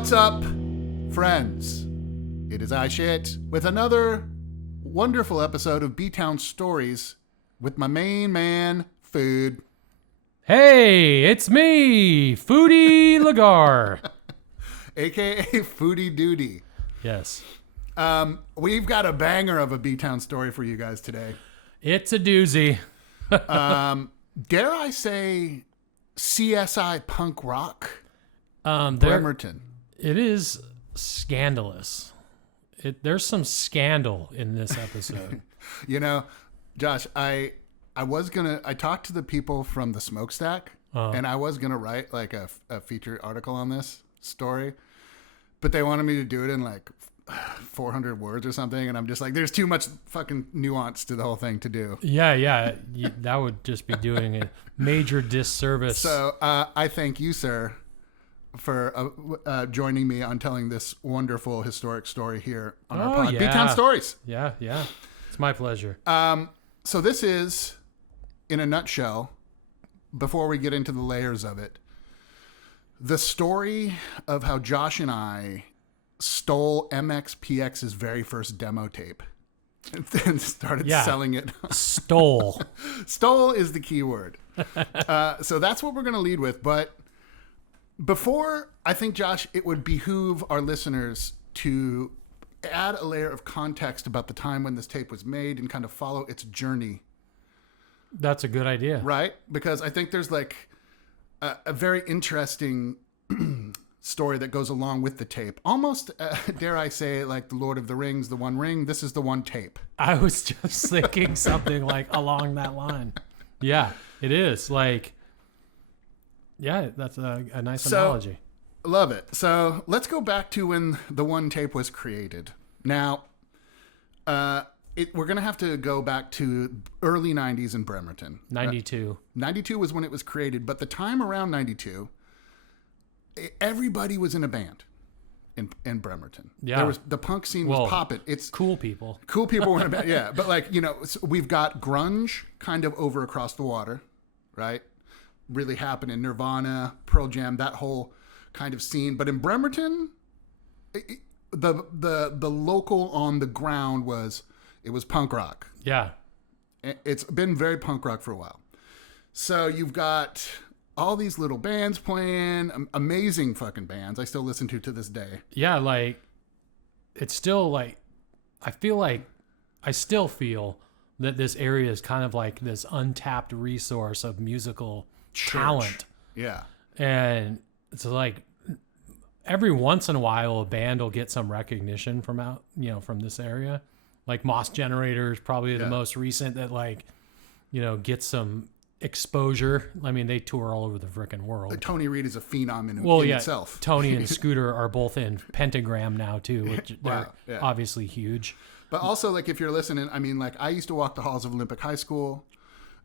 What's up, friends? It is I Shit with another wonderful episode of B-Town Stories with my main man, Food. Hey, it's me, Foodie Lagar. AKA Foodie Duty. Yes. We've got a banger of a B-Town story for you guys today. It's a doozy. Dare I say CSI punk rock? Bremerton. It is scandalous. There's some scandal in this episode. You know, Josh, I talked to the people from the Smokestack, and I was going to write like a feature article on this story, but they wanted me to do it in like 400 words or something, and I'm just like, there's too much fucking nuance to the whole thing to do. Yeah. That would just be doing a major disservice. So I thank you, sir, for joining me on telling this wonderful historic story here on our pod. B-Town Stories. Yeah. It's my pleasure. So this is, in a nutshell, before we get into the layers of it, the story of how Josh and I stole MxPx's very first demo tape and then started selling it. Stole. Stole is the key word. So that's what we're going to lead with. But before, I think, Josh, it would behoove our listeners to add a layer of context about the time when this tape was made and kind of follow its journey. That's a good idea. Right? Because I think there's like a very interesting story that goes along with the tape. Almost, dare I say, like the Lord of the Rings, the One Ring. This is the one tape. I was just thinking something like along that line. Yeah, it is. Like, yeah, that's a nice analogy. Love it. So let's go back to when the one tape was created. Now, we're going to have to go back to early 90s in Bremerton. 92. 92 was when it was created, but the time around 92, everybody was in a band in Bremerton. Yeah. The punk scene was popping. It's cool people. Cool people were in a band, yeah. But like, you know, we've got grunge kind of over across the water, right? Really happening. Nirvana, Pearl Jam, that whole kind of scene. But in Bremerton, the local on the ground was punk rock. Yeah. It's been very punk rock for a while. So you've got all these little bands playing, amazing fucking bands I still listen to this day. Yeah, like, it's still like, I still feel that this area is kind of like this untapped resource of musical talent. Yeah. And it's like every once in a while a band will get some recognition from this area. Like Moss Generator is probably the most recent that, like, you know, gets some exposure. I mean, they tour all over the frickin' world. Tony Reed is a phenom in itself. Tony and Scooter are both in Pentagram now too, which they're obviously huge. But also, like, if you're listening, I mean, like, I used to walk the halls of Olympic High School,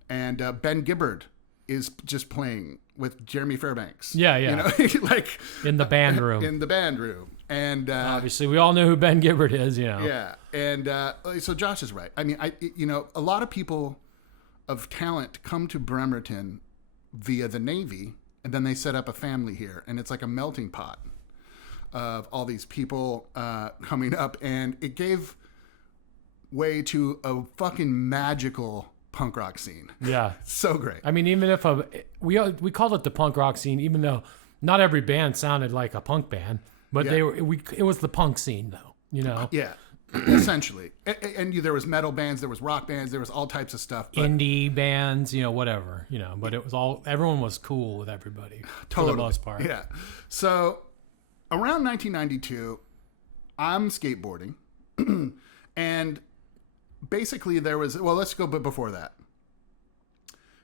and Ben Gibbard is just playing with Jeremy Fairbanks. Yeah. You know, like in the band room. In the band room. And obviously we all know who Ben Gibbard is, you know. Yeah. And so Josh is right. I mean, a lot of people of talent come to Bremerton via the Navy, and then they set up a family here, and it's like a melting pot of all these people coming up, and it gave way to a fucking magical punk rock scene. Yeah. So great. I mean, even if we called it the punk rock scene, even though not every band sounded like a punk band, but it was the punk scene though, you know? Yeah. Essentially. And there was metal bands, there was rock bands, there was all types of stuff. Indie bands, you know, whatever, you know, but it was everyone was cool with everybody for the most part. Yeah. So around 1992, I'm skateboarding and basically there was, let's go but before that.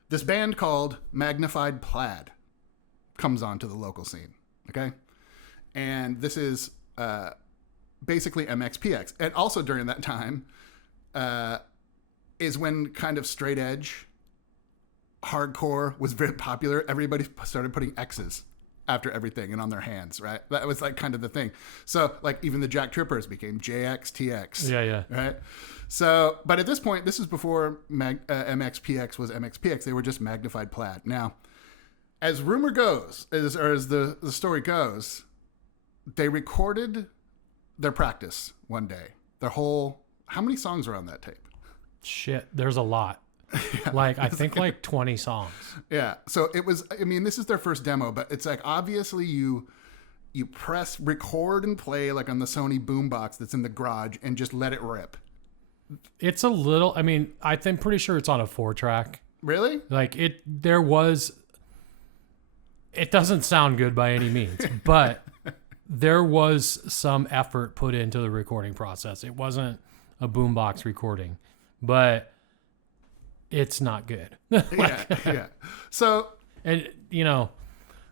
This band called Magnified Plaid comes onto the local scene, okay? And this is basically MxPx. And also during that time is when kind of straight edge hardcore was very popular. Everybody started putting X's after everything and on their hands, right? That was like kind of the thing. So like even the Jack Trippers became JXTX. Yeah. Right? So, but at this point, this is before MxPx was MxPx. They were just Magnified Plaid. Now, as rumor goes, as the story goes, they recorded their practice one day. How many songs are on that tape? Shit, there's a lot. Like, I think like 20 songs. Yeah. So it was, I mean, this is their first demo, but it's like, obviously you press record and play like on the Sony boombox that's in the garage and just let it rip. It's a little, I mean, I'm pretty sure it's on a 4-track. Really? Like it doesn't sound good by any means, but there was some effort put into the recording process. It wasn't a boombox recording, but it's not good. Yeah. So, and you know,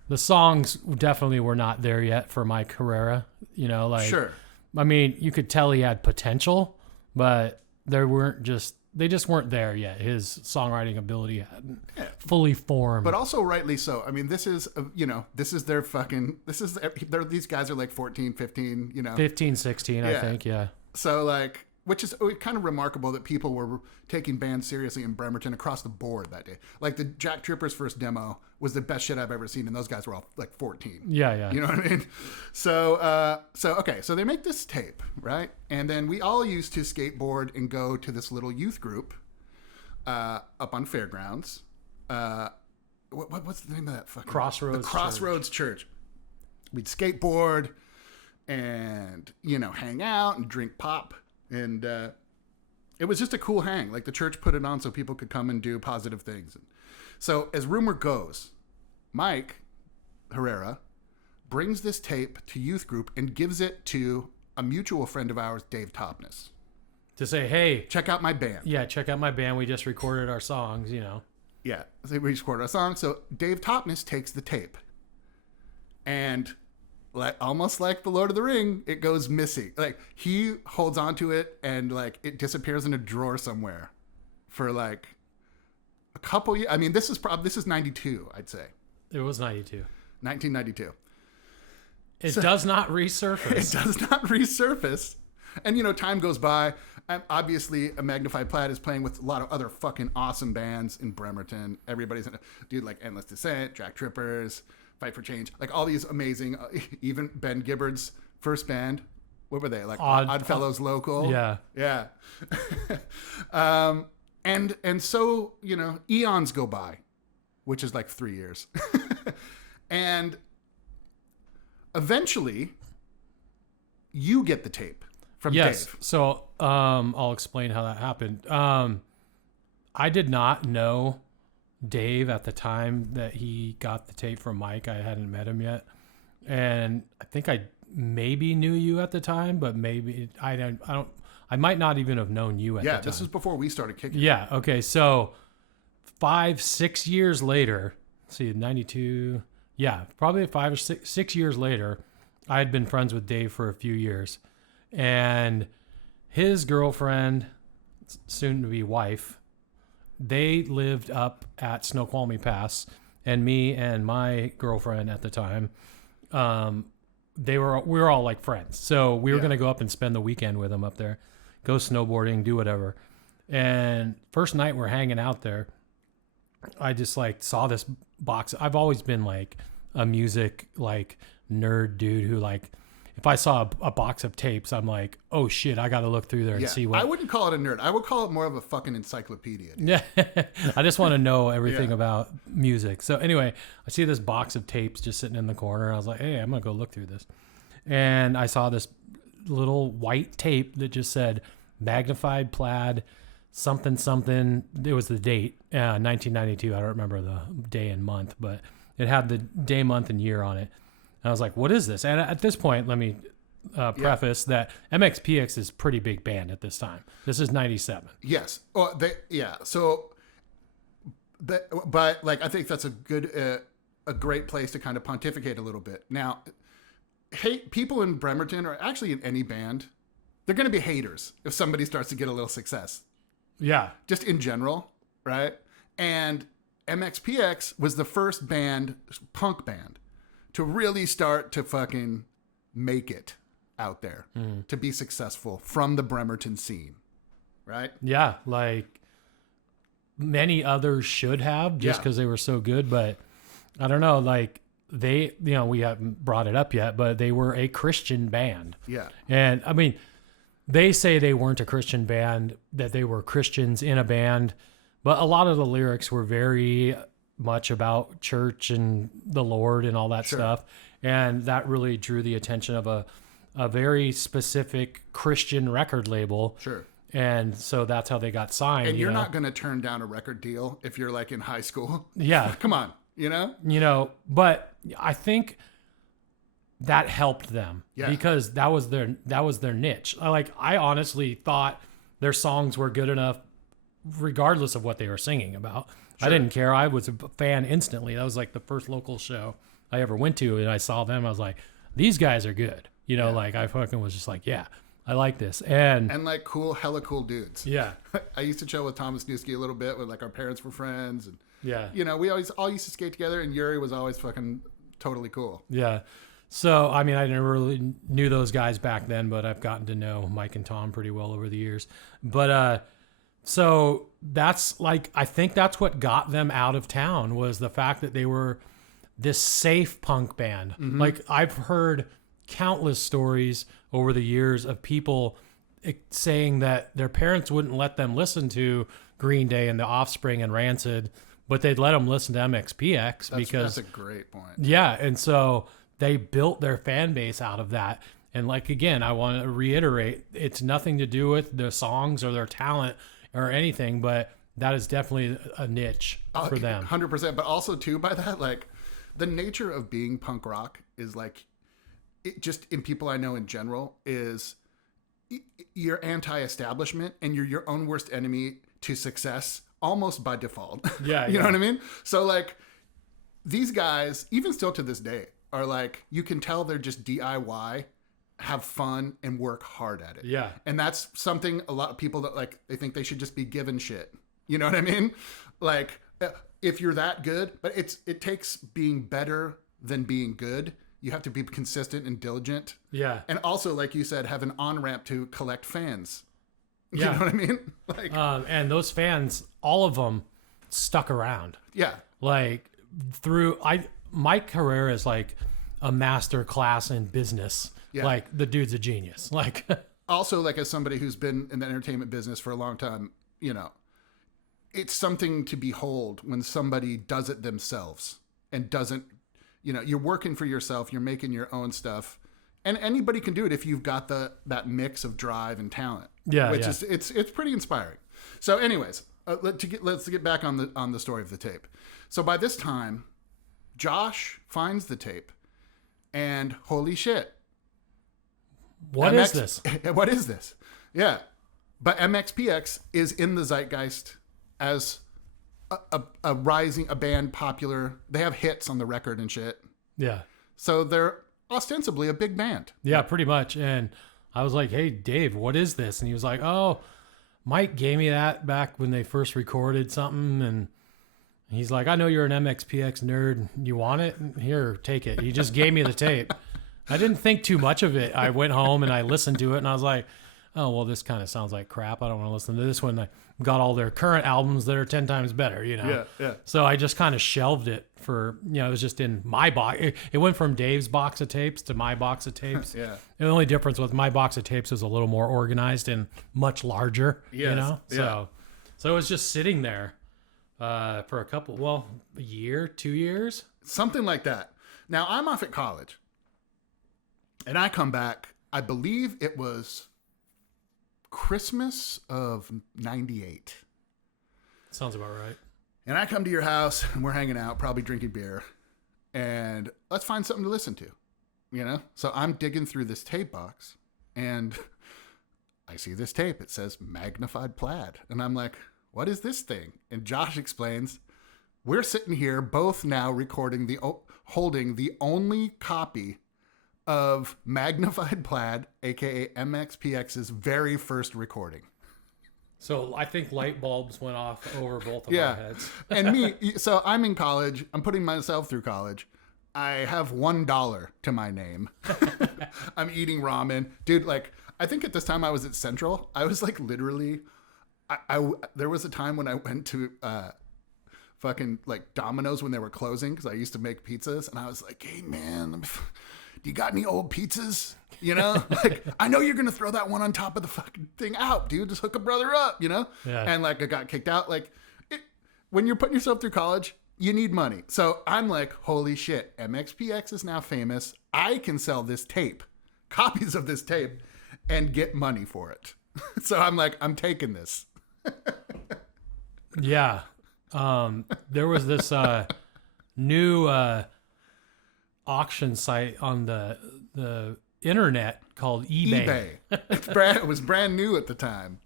the songs definitely were not there yet for Mike Herrera, you know, like, sure. I mean, you could tell he had potential, but they just weren't there yet. His songwriting ability hadn't fully formed. But also rightly so. I mean, these guys are like 14, 15, 15, 16, I think, yeah. So like, which is kind of remarkable that people were taking bands seriously in Bremerton across the board that day. Like the Jack Tripper's first demo was the best shit I've ever seen, and those guys were all like 14. Yeah. You know what I mean? So they make this tape, right? And then we all used to skateboard and go to this little youth group up on Fairgrounds. What's the name of that fucking Crossroads? The Crossroads Church. We'd skateboard and hang out and drink pop. And it was just a cool hang. Like the church put it on so people could come and do positive things. So as rumor goes, Mike Herrera brings this tape to youth group and gives it to a mutual friend of ours, Dave Topness. To say, hey, check out my band. Yeah, check out my band. We just recorded our songs, Yeah, so we recorded our songs. So Dave Topness takes the tape. And almost like the Lord of the Ring, it goes missing. Like he holds onto it and like it disappears in a drawer somewhere for like a couple years. I mean, this is 92, I'd say. It was 92. 1992. It does not resurface. It does not resurface. And time goes by. Obviously, A Magnified Plaid is playing with a lot of other fucking awesome bands in Bremerton. Everybody's in it. Dude, like Endless Descent, Jack Trippers, Fight for Change, like all these amazing, even Ben Gibbard's first band. What were they? Like Oddfellows Local? Yeah. And so, eons go by, which is like 3 years. And eventually you get the tape from Dave. So I'll explain how that happened. I did not know Dave at the time that he got the tape from Mike. I hadn't met him yet, and I think I maybe knew you at the time, but maybe I might not even have known you at the time. Yeah, this was before we started kicking. Yeah. Okay. So 5-6 years later, see 92. Yeah, probably 5 or 6 years later, I had been friends with Dave for a few years, and his girlfriend, soon to be wife, they lived up at Snoqualmie Pass, and me and my girlfriend at the time, we were all like friends. So we were going to go up and spend the weekend with them up there, go snowboarding, do whatever. And first night we're hanging out there, I just like saw this box. I've always been like a music like nerd dude who like, if I saw a box of tapes, I'm like, oh shit, I got to look through there and see what. I wouldn't call it a nerd. I would call it more of a fucking encyclopedia. Dude. Yeah. I just want to know everything about music. So anyway, I see this box of tapes just sitting in the corner. I was like, hey, I'm going to go look through this. And I saw this little white tape that just said Magnified Plaid, something. It was the date, 1992. I don't remember the day and month, but it had the day, month, and year on it. And I was like, what is this? And at this point, let me preface that MxPx is a pretty big band at this time. This is 97. Yes. Oh, So, but like, I think that's a great place to kind of pontificate a little bit. Now, people in Bremerton, or actually in any band, they're going to be haters if somebody starts to get a little success. Yeah. Just in general, right? And MxPx was the first punk band, to really start to fucking make it out there, to be successful from the Bremerton scene, right? Yeah, like many others should have, just because they were so good. But I don't know, like they, we haven't brought it up yet, but they were a Christian band. Yeah. And I mean, they say they weren't a Christian band, that they were Christians in a band, but a lot of the lyrics were very much about church and the Lord and all that stuff. And that really drew the attention of a very specific Christian record label. Sure. And so that's how they got signed. And you're not going to turn down a record deal if you're like in high school. Yeah. Come on, but I think that helped them because that was their niche. I honestly thought their songs were good enough regardless of what they were singing about. Sure. I didn't care. I was a fan instantly. That was like the first local show I ever went to, and I saw them. I was like, these guys are good. I fucking was just like, yeah, I like this. And like hella cool dudes. Yeah. I used to chill with Thomas Newski a little bit when like our parents were friends. And, we always all used to skate together, and Yuri was always fucking totally cool. Yeah. So, I mean, I never really knew those guys back then, but I've gotten to know Mike and Tom pretty well over the years. But, so that's I think that's what got them out of town, was the fact that they were this safe punk band. Mm-hmm. I've heard countless stories over the years of people saying that their parents wouldn't let them listen to Green Day and The Offspring and Rancid, but they'd let them listen to MxPx because that's a great point. Yeah. And so they built their fan base out of that. And again, I want to reiterate, it's nothing to do with their songs or their talent or anything, but that is definitely a niche for them. 100%. But also too, by that, the nature of being punk rock is it just in people I know in general is you're anti-establishment and you're your own worst enemy to success almost by default. Yeah. You know what I mean? So these guys, even still to this day, are you can tell they're just DIY, have fun, and work hard at it. Yeah. And that's something a lot of people that they think they should just be given shit. You know what I mean? If you're that good, but it takes being better than being good. You have to be consistent and diligent. Yeah. And also, like you said, have an on-ramp to collect fans. You Yeah. know what I mean? And those fans, all of them stuck around. Yeah. Mike Herrera is a master class in business. Yeah. The dude's a genius. Also, as somebody who's been in the entertainment business for a long time, it's something to behold when somebody does it themselves and doesn't, you're working for yourself, you're making your own stuff, and anybody can do it if you've got that mix of drive and talent. Yeah. Which is, it's pretty inspiring. So anyways, let's get back on the story of the tape. So by this time, Josh finds the tape and holy shit. What is this? What is this? Yeah. But MxPx is in the zeitgeist as a band popular. They have hits on the record and shit. Yeah. So they're ostensibly a big band. Yeah, pretty much. And I was like, hey, Dave, what is this? And he was like, oh, Mike gave me that back when they first recorded something. And he's like, I know you're an MxPx nerd. You want it? Here, take it. He just gave me the tape. I didn't think too much of it. I went home and I listened to it and I was like, oh, well, this kind of sounds like crap. I don't want to listen to this one. I got all their current albums that are 10 times better, Yeah, yeah. So I just kind of shelved it for, it was just in my box. It went from Dave's box of tapes to my box of tapes. Yeah. The only difference with my box of tapes was a little more organized and much larger, Yes, yeah. So it was just sitting there for a year, 2 years. Something like that. Now I'm off at college and I come back, I believe it was Christmas of 98. Sounds about right. And I come to your house and we're hanging out, probably drinking beer, and let's find something to listen to, So I'm digging through this tape box and I see this tape. It says Magnified Plaid. And I'm like, what is this thing? And Josh explains, we're sitting here both now holding the only copy of Magnified Plaid, aka MxPx's very first recording. So I think light bulbs went off over both of our heads. And so I'm in college. I'm putting myself through college. I have $1 to my name. I'm eating ramen. Dude, I think at this time I was at Central. I was literally, there was a time when I went to fucking like Domino's when they were closing, because I used to make pizzas, and I was like, hey man, do you got any old pizzas? You know, like, I know you're gonna throw that one on top of the fucking thing out, dude. Just hook a brother up, you know. Yeah. And like I got kicked out. Like when you're putting yourself through college, you need money. So I'm like, holy shit, MxPx is now famous. I can sell this tape, copies of this tape, and get money for it. So I'm like, I'm taking this. Yeah. There was this new auction site on the internet called eBay. It was brand new at the time.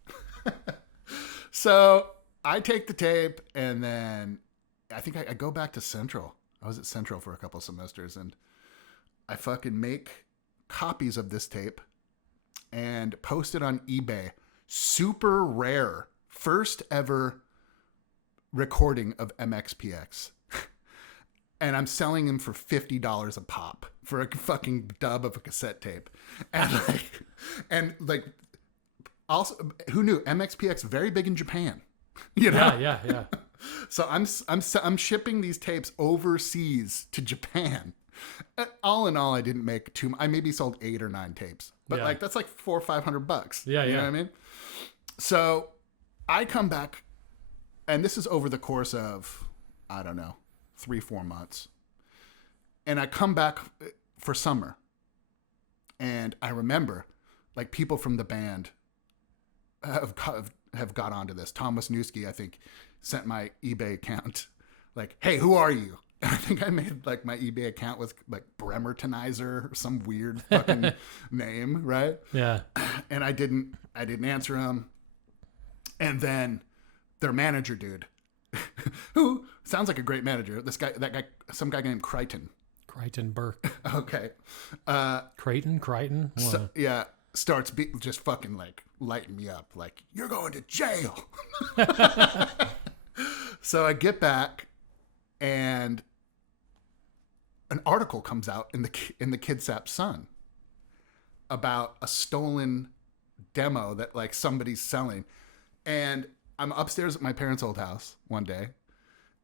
So I take the tape, and then I think I go back to Central. I was at Central for a couple of semesters, and I fucking make copies of this tape and post it on eBay. Super rare. First ever recording of MxPx. And I'm selling them for $50 a pop for a fucking dub of a cassette tape. And like also, who knew MxPx very big in Japan? You know? Yeah. So I'm shipping these tapes overseas to Japan. All in all, I didn't make I maybe sold 8 or 9 tapes, but like that's like $400 or $500. Yeah, you know what I mean? So I come back, and this is over the course of, I don't know, 3-4 months. And I come back for summer, and I remember like people from the band have got onto this. Tom Wisniewski, I think, sent my eBay account like, hey, who are you? And I think I made like my eBay account with like Bremertonizer or some weird fucking name, right? Yeah. And I didn't answer him. And then their manager dude, who sounds like a great manager, some guy named Crichton Burke. Okay. Crichton? So, yeah, starts just fucking like lighting me up. Like, you're going to jail. So I get back, and an article comes out in the Kidsap Sun about a stolen demo that like somebody's selling. And I'm upstairs at my parents' old house one day,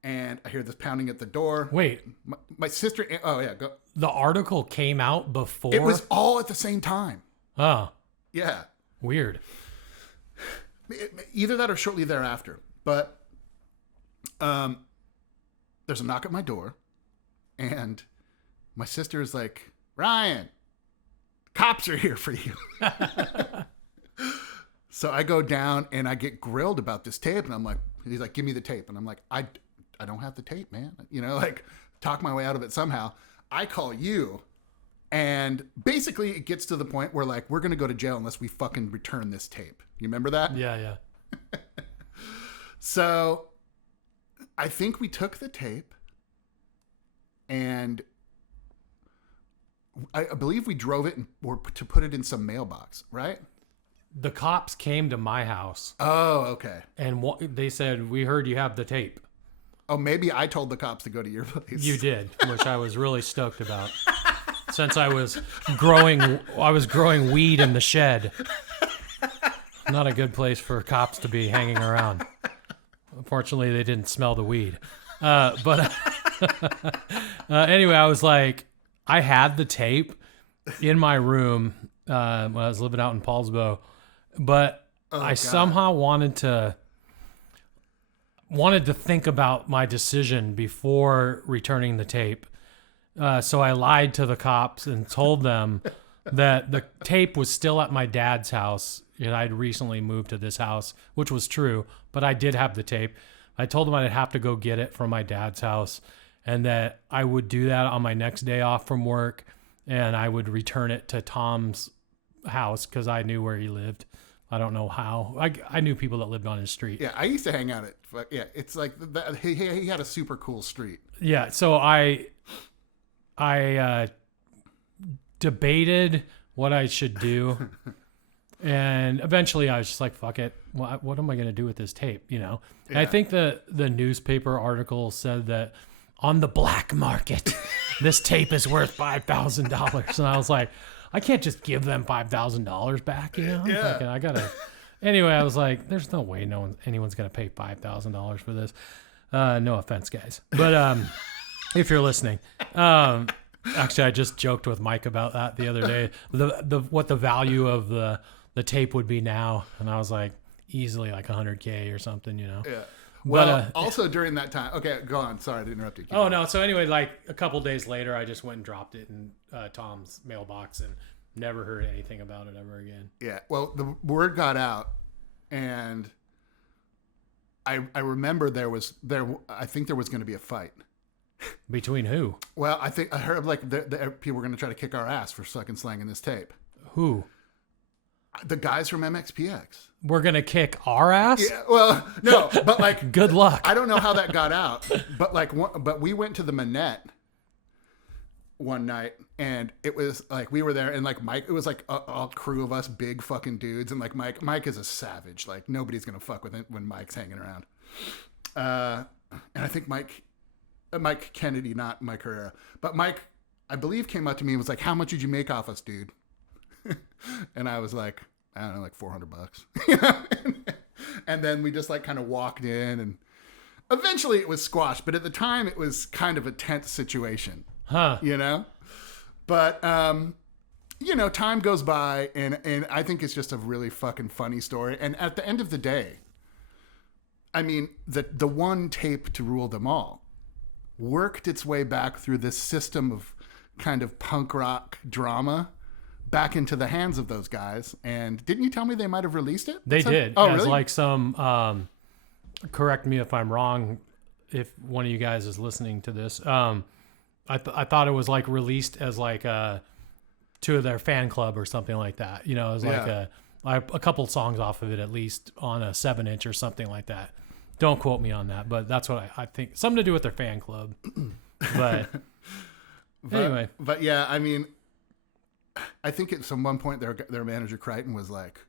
and I hear this pounding at the door. Wait. My sister... Oh, yeah, go. The article came out before? It was all at the same time. Oh. Yeah. Weird. Either that or shortly thereafter. But there's a knock at my door, and my sister is like, Ryan, cops are here for you. So I go down, and I get grilled about this tape, and he's like, give me the tape. And I'm like, I don't have the tape, man. You know, like, talk my way out of it somehow. I call you, and basically it gets to the point where like, we're going to go to jail unless we fucking return this tape. You remember that? Yeah. So I think we took the tape, and I believe we drove it or to put it in some mailbox, right? The cops came to my house. Oh, okay. And they said, we heard you have the tape. Oh, maybe I told the cops to go to your place. You did, which I was really stoked about. Since I was growing weed in the shed. Not a good place for cops to be hanging around. Unfortunately, they didn't smell the weed. But anyway, I was like, I had the tape in my room when I was living out in Paulsbo, but I somehow wanted to think about my decision before returning the tape. So I lied to the cops and told them that the tape was still at my dad's house. And I'd recently moved to this house, which was true, but I did have the tape. I told them I'd have to go get it from my dad's house, and that I would do that on my next day off from work, and I would return it to Tom's house because I knew where he lived. I don't know how. I knew people that lived on his street. Yeah, I used to hang out at... Yeah, it's like... He had a super cool street. Yeah, so I debated what I should do, and eventually I was just like, fuck it. What am I going to do with this tape, you know? And I think the newspaper article said that on the black market, this tape is worth $5,000. And I was like... I can't just give them $5,000 back, you know? Yeah. Like, I gotta. Anyway, I was like, "There's no way anyone's gonna pay $5,000 for this." No offense, guys. But if you're listening, actually, I just joked with Mike about that the other day. What the value of the tape would be now, and I was like, easily like $100K or something, you know. Yeah. Well, also during that time. Okay, go on. Sorry to interrupt you. Oh no. So anyway, like a couple days later, I just went and dropped it in Tom's mailbox and never heard anything about it ever again. Yeah. Well, the word got out, and I remember I think there was going to be a fight. Between who? Well, I think I heard like the people were going to try to kick our ass for fucking slanging this tape. Who? The guys from MxPx. We're gonna kick our ass? Yeah. Well, no, but like, good luck. I don't know how that got out, but like, but we went to the Manette one night, and it was like we were there, and like Mike, it was like a crew of us, big fucking dudes, and like Mike is a savage. Like nobody's gonna fuck with it when Mike's hanging around. And I think Mike Kennedy, not Mike Herrera, but Mike, I believe, came up to me and was like, "How much did you make off us, dude?" And I was like, I don't know, like $400, you know? And then we just like kind of walked in, and eventually it was squashed. But at the time it was kind of a tense situation, you know? But, you know, time goes by, and I think it's just a really fucking funny story. And at the end of the day, I mean, the one tape to rule them all worked its way back through this system of kind of punk rock drama back into the hands of those guys. And didn't you tell me they might have released it? They did. Oh, as really? like some, correct me if I'm wrong, if one of you guys is listening to this. I thought it was like released as like to their fan club or something like that. You know, it was like a couple songs off of it, at least on a 7-inch or something like that. Don't quote me on that, but that's what I think. Something to do with their fan club. But anyway. But yeah, I mean, I think at some one point their manager Crichton was like,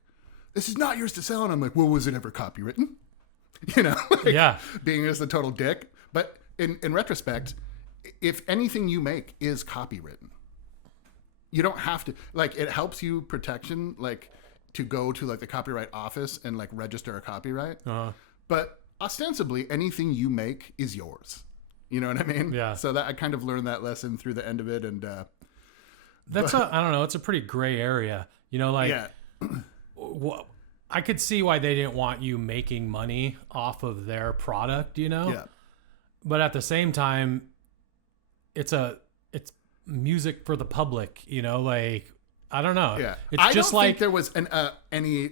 "This is not yours to sell," and I'm like, "Well, was it ever copywritten?" You know, like, yeah, being just a total dick. But in retrospect, if anything you make is copywritten, you don't have to, like, it helps you protection, like, to go to like the copyright office and like register a copyright. But ostensibly, anything you make is yours. You know what I mean? Yeah. So that I kind of learned that lesson through the end of it, and I don't know. It's a pretty gray area, you know, like I could see why they didn't want you making money off of their product, you know? Yeah. But at the same time, it's music for the public, you know, like, I don't know. Yeah. It's I just don't like think there was any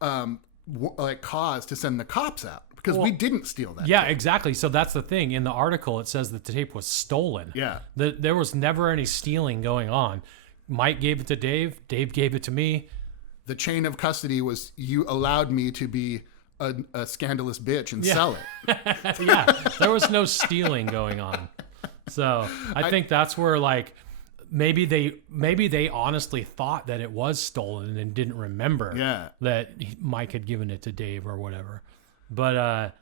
like cause to send the cops out, because we didn't steal that. Yeah, exactly. So that's the thing. In the article, it says that the tape was stolen. Yeah. There was never any stealing going on. Mike gave it to Dave. Dave gave it to me. The chain of custody was, you allowed me to be a scandalous bitch and sell it. Yeah. There was no stealing going on. So I think that's where, like, maybe they honestly thought that it was stolen and didn't remember that Mike had given it to Dave or whatever. But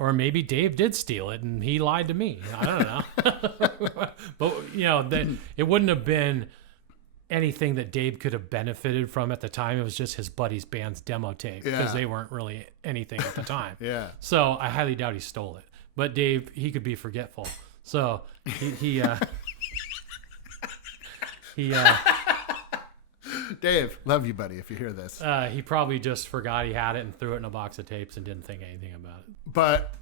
or maybe Dave did steal it and he lied to me. I don't know. But you know, that it wouldn't have been anything that Dave could have benefited from at the time. It was just his buddy's band's demo tape, because they weren't really anything at the time. Yeah. So I highly doubt he stole it. But Dave, he could be forgetful. So he Dave, love you, buddy, if you hear this. He probably just forgot he had it and threw it in a box of tapes and didn't think anything about it. But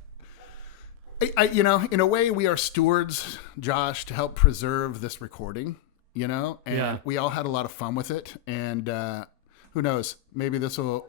I you know, in a way, we are stewards, Josh, to help preserve this recording, you know, and we all had a lot of fun with it. And who knows, maybe this will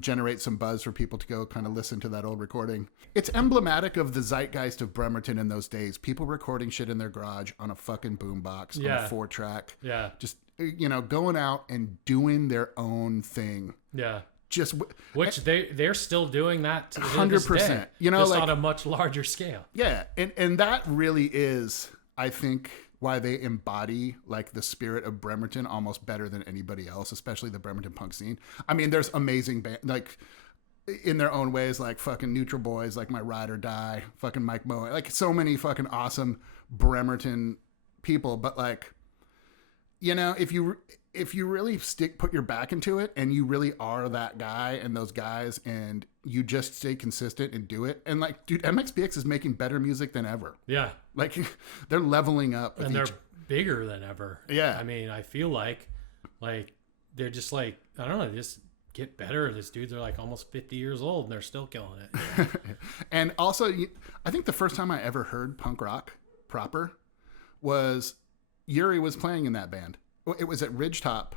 generate some buzz for people to go kind of listen to that old recording. It's emblematic of the zeitgeist of Bremerton in those days. People recording shit in their garage on a fucking boombox, on a 4-track. Yeah. Just, you know, going out and doing their own thing. Yeah. Just which they're still doing that to 100%. You know, just like, on a much larger scale. Yeah, and that really is, I think, why they embody like the spirit of Bremerton almost better than anybody else, especially the Bremerton punk scene. I mean, there's amazing like in their own ways, like fucking Neutral Boys, like My Ride or Die, fucking Mike Moe, like so many fucking awesome Bremerton people. But like, you know, if you if you really put your back into it, and you really are that guy and those guys, and you just stay consistent and do it. And like, dude, MxPx is making better music than ever. Yeah. Like they're leveling up. And they're bigger than ever. Yeah. I mean, I feel like they're just like, I don't know, they just get better. These dudes are like almost 50 years old and they're still killing it. And also, I think the first time I ever heard punk rock proper was Yuri was playing in that band. It was at Ridgetop.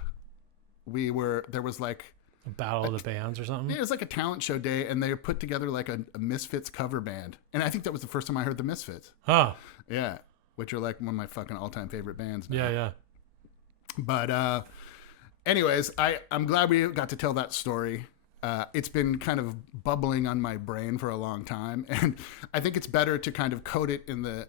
There was like a battle of the bands or something. It was like a talent show day, and they put together like a Misfits cover band. And I think that was the first time I heard the Misfits. Huh. Yeah. Which are like one of my fucking all-time favorite bands now. Yeah, yeah. But anyways, I'm glad we got to tell that story. It's been kind of bubbling on my brain for a long time. And I think it's better to kind of code it in the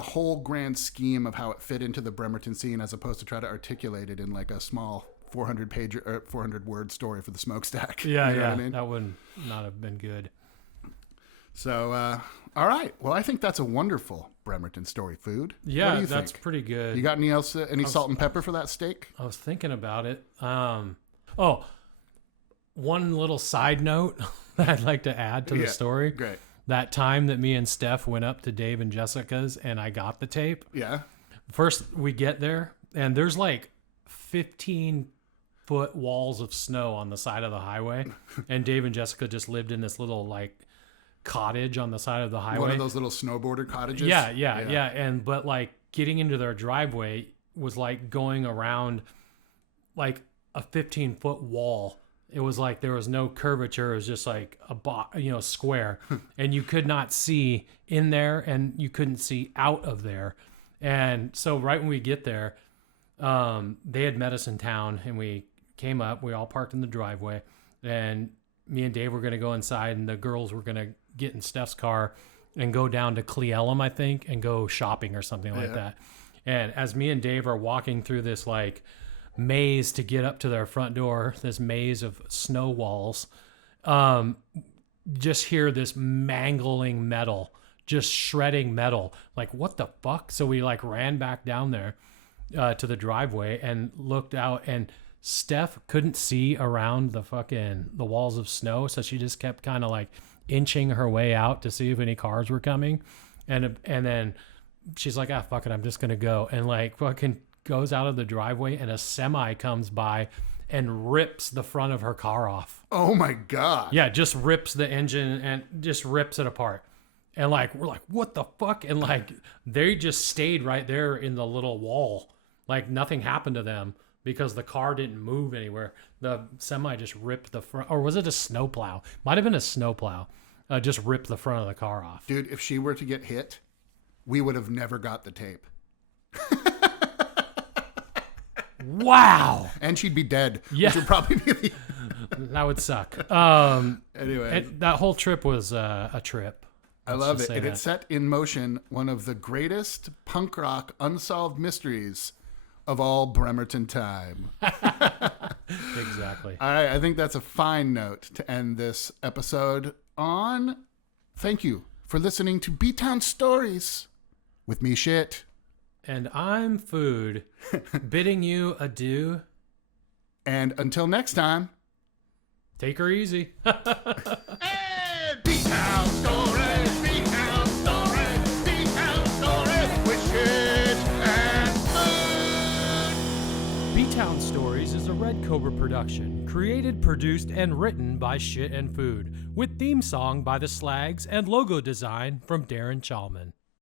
whole grand scheme of how it fit into the Bremerton scene, as opposed to try to articulate it in like a small 400-page or 400-word story for the Smokestack. Yeah, you know yeah. what I mean? That would not have been good. So, all right. Well, I think that's a wonderful Bremerton story food. Yeah, what do you that's think? pretty good. You got any else? Any salt and pepper for that steak? I was thinking about it. One little side note that I'd like to add to the story. Great. That time that me and Steph went up to Dave and Jessica's and I got the tape. Yeah. First, we get there and there's like 15-foot walls of snow on the side of the highway. And Dave and Jessica just lived in this little like cottage on the side of the highway. One of those little snowboarder cottages. Yeah. But like getting into their driveway was like going around like a 15-foot wall. It was like there was no curvature. It was just like a square, and you could not see in there, and you couldn't see out of there. And so right when we get there, they had met us in town, and we came up. We all parked in the driveway, and me and Dave were going to go inside, and the girls were going to get in Steph's car and go down to Cleellum, I think, and go shopping or something like that. And as me and Dave are walking through this like maze to get up to their front door, this maze of snow walls, just hear this mangling metal, just shredding metal. Like, what the fuck? So we like ran back down there to the driveway and looked out, and Steph couldn't see around the walls of snow, so she just kept kind of like inching her way out to see if any cars were coming, and then she's like, fuck it, I'm just gonna go, and like fucking goes out of the driveway, and a semi comes by and rips the front of her car off. Oh my God. Yeah, just rips the engine and just rips it apart. And like, we're like, what the fuck? And like, they just stayed right there in the little wall. Like nothing happened to them because the car didn't move anywhere. The semi just ripped the front, or was it a snowplow? Might have been a snowplow. Just ripped the front of the car off. Dude, if she were to get hit, we would have never got the tape. Wow. And she'd be dead. Yeah. Which would probably be that would suck. Anyway. That whole trip was a trip. I love it. And it set in motion one of the greatest punk rock unsolved mysteries of all Bremerton time. Exactly. All right. I think that's a fine note to end this episode on. Thank you for listening to B-Town Stories with me, Shit. And I'm Food, bidding you adieu. And until next time, take her easy. And B-Town Stories, B-Town Stories, B-Town Stories with Shit and Food. B-Town Stories is a Red Cobra production, created, produced, and written by Shit and Food, with theme song by The Slags and logo design from Darren Chalman.